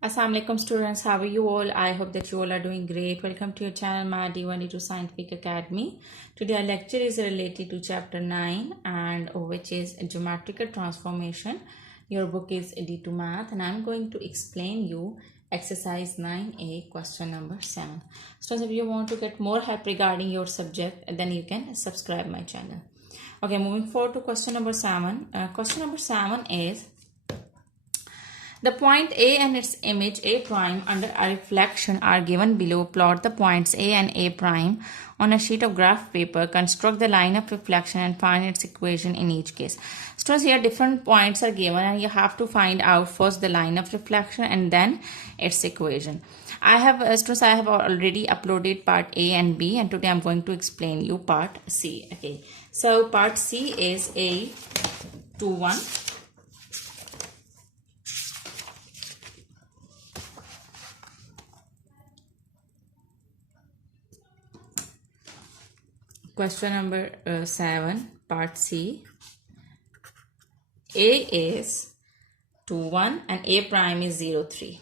Assalamu alaikum students, how are you all? I hope that you all are doing great. Welcome to your channel, my D1D2 Scientific Academy. Today our lecture is related to chapter 9 and which is Geometrical Transformation. Your book is D2 Math and I'm going to explain you exercise 9A question number 7. So if you want to get more help regarding your subject, then you can subscribe my channel. Okay, moving forward to question number 7. Question number 7 is the point A and its image A prime under a reflection are given below. Plot the points A and A prime on a sheet of graph paper. Construct the line of reflection and find its equation in each case. Students, here different points are given and you have to find out first the line of reflection and then its equation. Students, I have already uploaded part A and B, and today I'm going to explain you part C. Okay, so part C is A 21. Question number 7, part C. A is 2, 1 and A prime is 0, 3.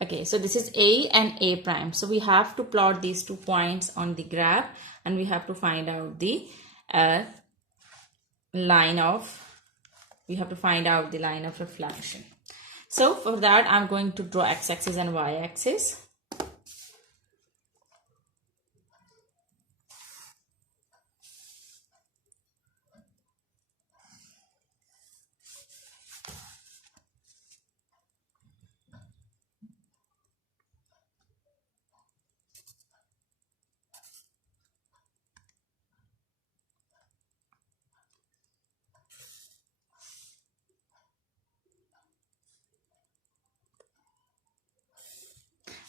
Okay, so this is A and A prime. So we have to plot these 2 points on the graph and we have to find out the line of reflection. So for that, I'm going to draw x-axis and y-axis.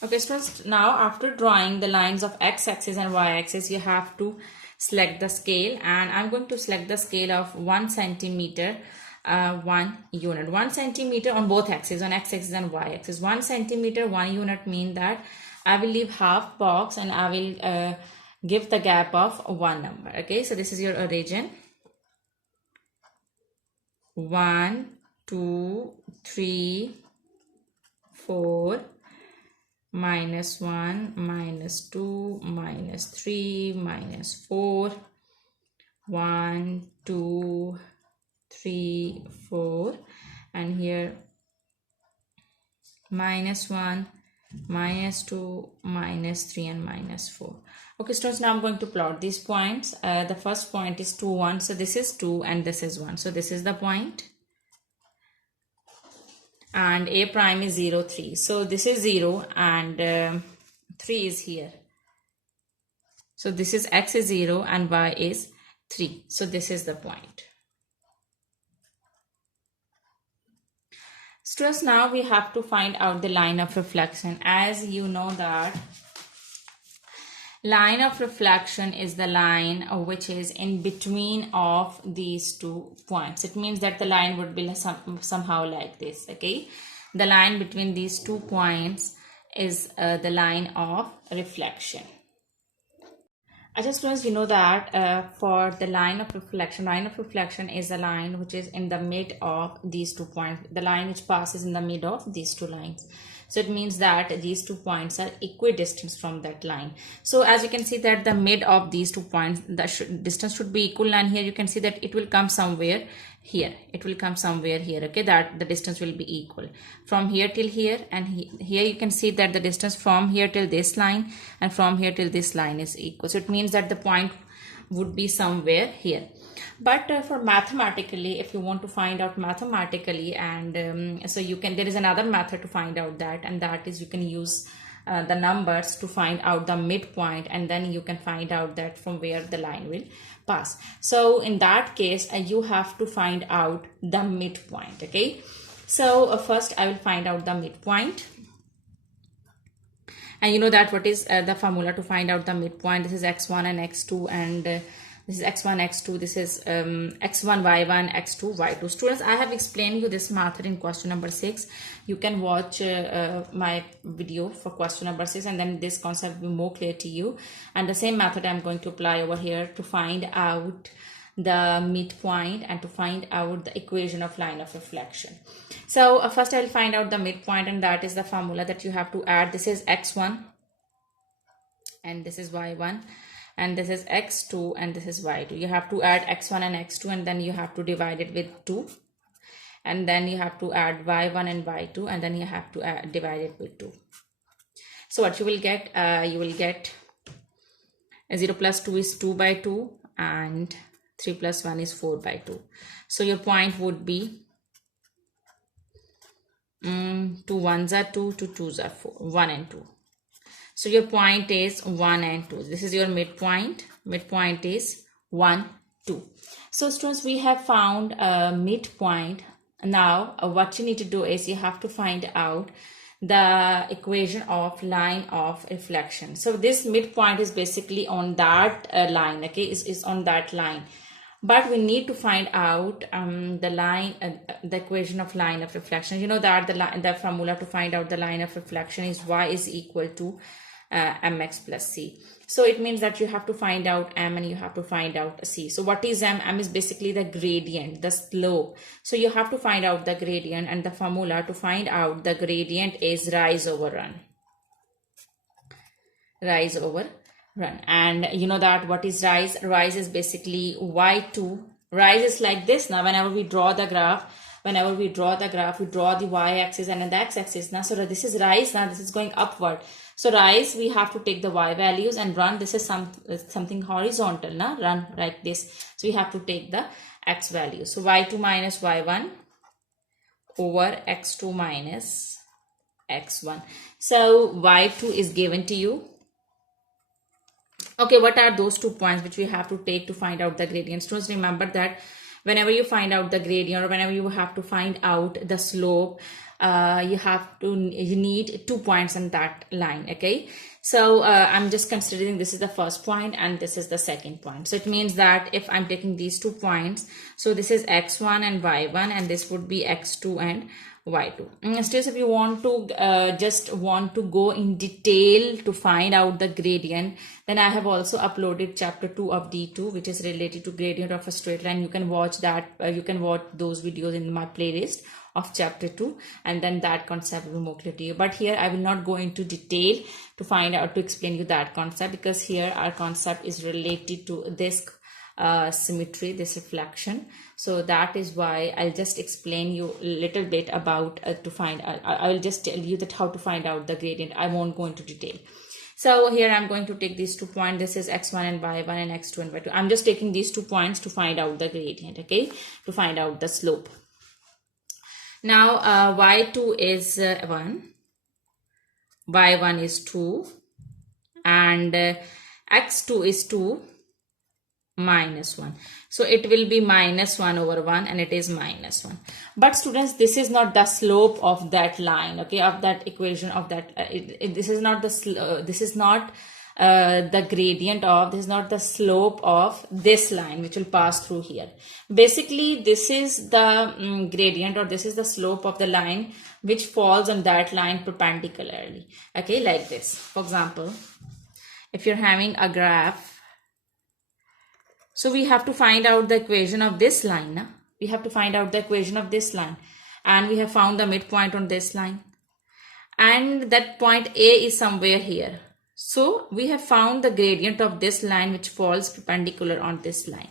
Okay, students, now after drawing the lines of x-axis and y-axis, you have to select the scale, and I'm going to select the scale of 1 centimeter, 1 unit. 1 centimeter on both axes, on x-axis and y-axis. 1 centimeter, 1 unit mean that I will leave half box and I will give the gap of 1 number. Okay, so this is your origin. 1, 2, 3, 4, minus 1, minus 2, minus 3, minus 4, 1, 2, 3, 4, and here minus 1, minus 2, minus 3, and minus 4. Okay, students, now I'm going to plot these points. The first point is 2, 1, so this is 2 and this is 1, so this is the point. And A prime is 0, 3. So this is 0 and 3 is here. So this is x is 0 and y is 3. So this is the point. Students, now we have to find out the line of reflection. As you know that line of reflection is the line which is in between of these 2 points. It means that the line would be somehow like this. Okay, the line between these 2 points is the line of reflection. Students, you know that for the line of reflection is a line which is in the mid of these 2 points, the line which passes in the mid of these 2 lines. So it means that these 2 points are equidistant from that line. So as you can see that the mid of these 2 points, the distance should be equal, and here you can see that it will come somewhere here. It will come somewhere here. Okay, that the distance will be equal from here till here, and here you can see that the distance from here till this line and from here till this line is equal. So it means that the point would be somewhere here. But for mathematically, if you want to find out mathematically, and so you can, there is another method to find out that, and that is you can use the numbers to find out the midpoint, and then you can find out that from where the line will pass. So in that case, you have to find out the midpoint. Okay, so first I will find out the midpoint. And you know that what is the formula to find out the midpoint. This is x1 and x2, and this is x1, x2, this is x1, y1, x2, y2. Students, I have explained you this method in question number 6. You can watch my video for question number 6, and then this concept will be more clear to you. And the same method I'm going to apply over here to find out the midpoint and to find out the equation of line of reflection. So first I'll find out the midpoint, and that is the formula that you have to add. This is x1 and this is y1, and this is x2 and this is y2. You have to add x1 and x2, and then you have to divide it with 2, and then you have to add y1 and y2, and then you have to divide it with 2. So what you will get, 0 plus 2 is 2 by 2, and 3 plus 1 is 4 by 2. So your point would be 2 1s are 2, 2 2s are 4, 1 and 2. So your point is 1 and 2. This is your midpoint. Midpoint is 1, 2. So students, we have found a midpoint. Now what you need to do is you have to find out the equation of line of reflection. So this midpoint is basically on that line, okay, is on that line, but we need to find out the equation of line of reflection. You know that the formula to find out the line of reflection is y is equal to mx plus c. So it means that you have to find out m and you have to find out c. So what is m? M is basically the gradient, the slope. So you have to find out the gradient, and the formula to find out the gradient is rise over run. Rise over run. And you know that what is rise? Rise is basically y2. Rise is like this. Now whenever we draw the graph, we draw the y-axis and the x-axis. Now, so this is rise. Now this is going upward. So rise, we have to take the y values, and run, this is something horizontal, na? Run like this. So we have to take the x values. So y2 minus y1 over x2 minus x1. So y2 is given to you. Okay, what are those 2 points which we have to take to find out the gradient? Students, remember that whenever you find out the gradient, or whenever you have to find out the slope, you need 2 points on that line. Okay, so I'm just considering this is the first point and this is the second point. So it means that if I'm taking these 2 points, so this is x1 and y1, and this would be x2 and y2. Still, if you want to just want to go in detail to find out the gradient, then I have also uploaded chapter 2 of D2, which is related to gradient of a straight line. You can watch that. You can watch those videos in my playlist of chapter 2, and then that concept will be more clear to you. But here I will not go into detail to find out, to explain you that concept, because here our concept is related to this symmetry, this reflection. So that is why I'll just explain you a little bit about I will just tell you that how to find out the gradient. I won't go into detail. So here I'm going to take these 2 points. This is x1 and y1 and x2 and y2. I'm just taking these 2 points to find out the gradient, okay, to find out the slope. Now y2 is 1, y1 is 2, and x2 is 2 minus 1. So it will be minus 1 over 1, and it is minus 1. But students, this is not the slope of that line, okay, of that equation of that. This is not the this is not the gradient of, this is not the slope of this line which will pass through here. Basically, this is the gradient, or this is the slope of the line which falls on that line perpendicularly, okay, like this. For example, if you're having a graph, so we have to find out the equation of this line, na? We have to find out the equation of this line, and we have found the midpoint on this line, and that point A is somewhere here. So we have found the gradient of this line which falls perpendicular on this line.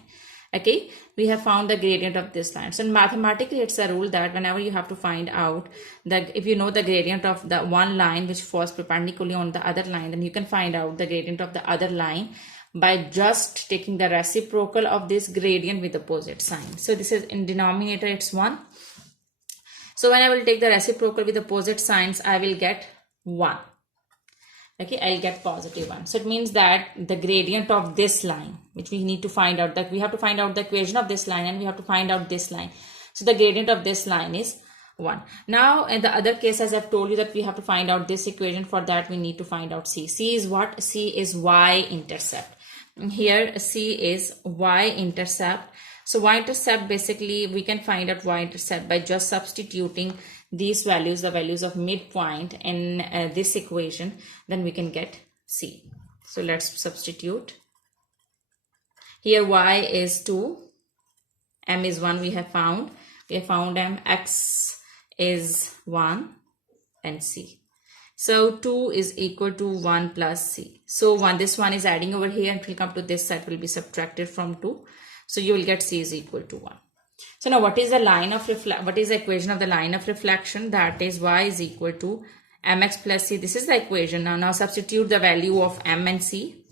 Okay, we have found the gradient of this line. So mathematically, it's a rule that whenever you have to find out that, if you know the gradient of the one line which falls perpendicularly on the other line, then you can find out the gradient of the other line by just taking the reciprocal of this gradient with opposite sign. So this is in denominator, it's 1. So when I will take the reciprocal with opposite signs, I will get 1. Okay, I'll get positive 1. So it means that the gradient of this line, which we need to find out, that we have to find out the equation of this line, and we have to find out this line. So the gradient of this line is 1. Now in the other case, as I've told you, that we have to find out this equation. For that we need to find out C. C is what? C is y-intercept. Here C is y-intercept. So y-intercept, basically we can find out y-intercept by just substituting these values, the values of midpoint, in this equation. Then we can get C. So let's substitute. Here y is 2, M is 1 we have found. We have found M. X is 1 and C. So 2 is equal to 1 plus C. So this one is adding over here and will come to this side, will be subtracted from 2. So you will get C is equal to 1. So now what is the equation of the line of reflection? That is y is equal to mx plus c. This is the equation. Now substitute the value of m and c.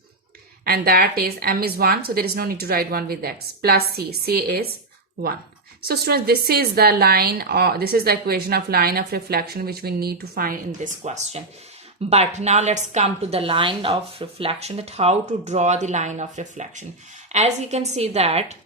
And that is m is 1. So there is no need to write 1 with x. Plus c. C is 1. So students, this is the equation of line of reflection which we need to find in this question. But now let's come to the line of reflection, that how to draw the line of reflection. As you can see that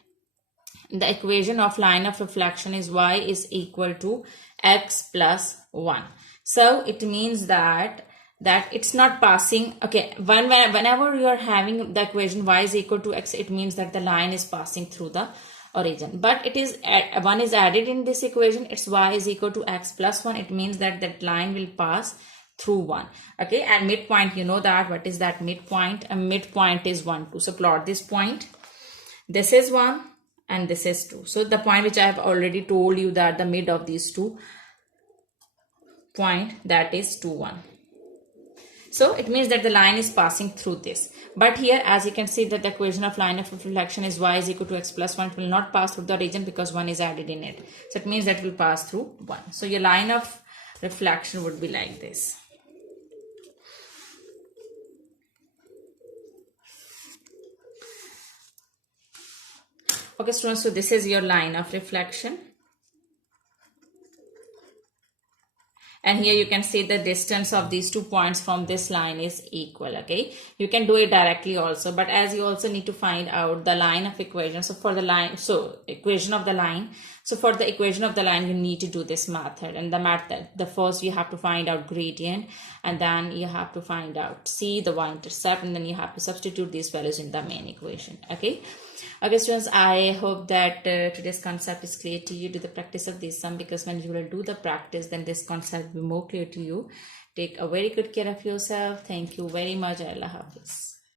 the equation of line of reflection is y is equal to x plus 1. So it means that it's not passing. Okay, whenever you are having the equation y is equal to x, it means that the line is passing through the origin. But it is 1 is added in this equation. It's y is equal to x plus 1. It means that that line will pass through 1. Okay, and midpoint, you know that. What is that midpoint? A midpoint is 1, 2. So plot this point. This is 1 and this is 2. So the point which I have already told you, that the mid of these two point, that is 2, 1. So it means that the line is passing through this. But here, as you can see, that the equation of line of reflection is y is equal to x plus 1. It will not pass through the region because 1 is added in it. So it means that it will pass through 1. So your line of reflection would be like this. Okay, students, so this is your line of reflection. And here you can see the distance of these 2 points from this line is equal. Okay, you can do it directly also, but as you also need to find out the line of equation. So for the line, equation of the line. So for the equation of the line, you need to do this method. And the first you have to find out gradient, and then you have to find out C, the y-intercept, and then you have to substitute these values in the main equation. Okay, students, I hope that today's concept is clear to you. Do the practice of this sum, because when you will do the practice, then this concept will be more clear to you. Take a very good care of yourself. Thank you very much. Allah Hafiz.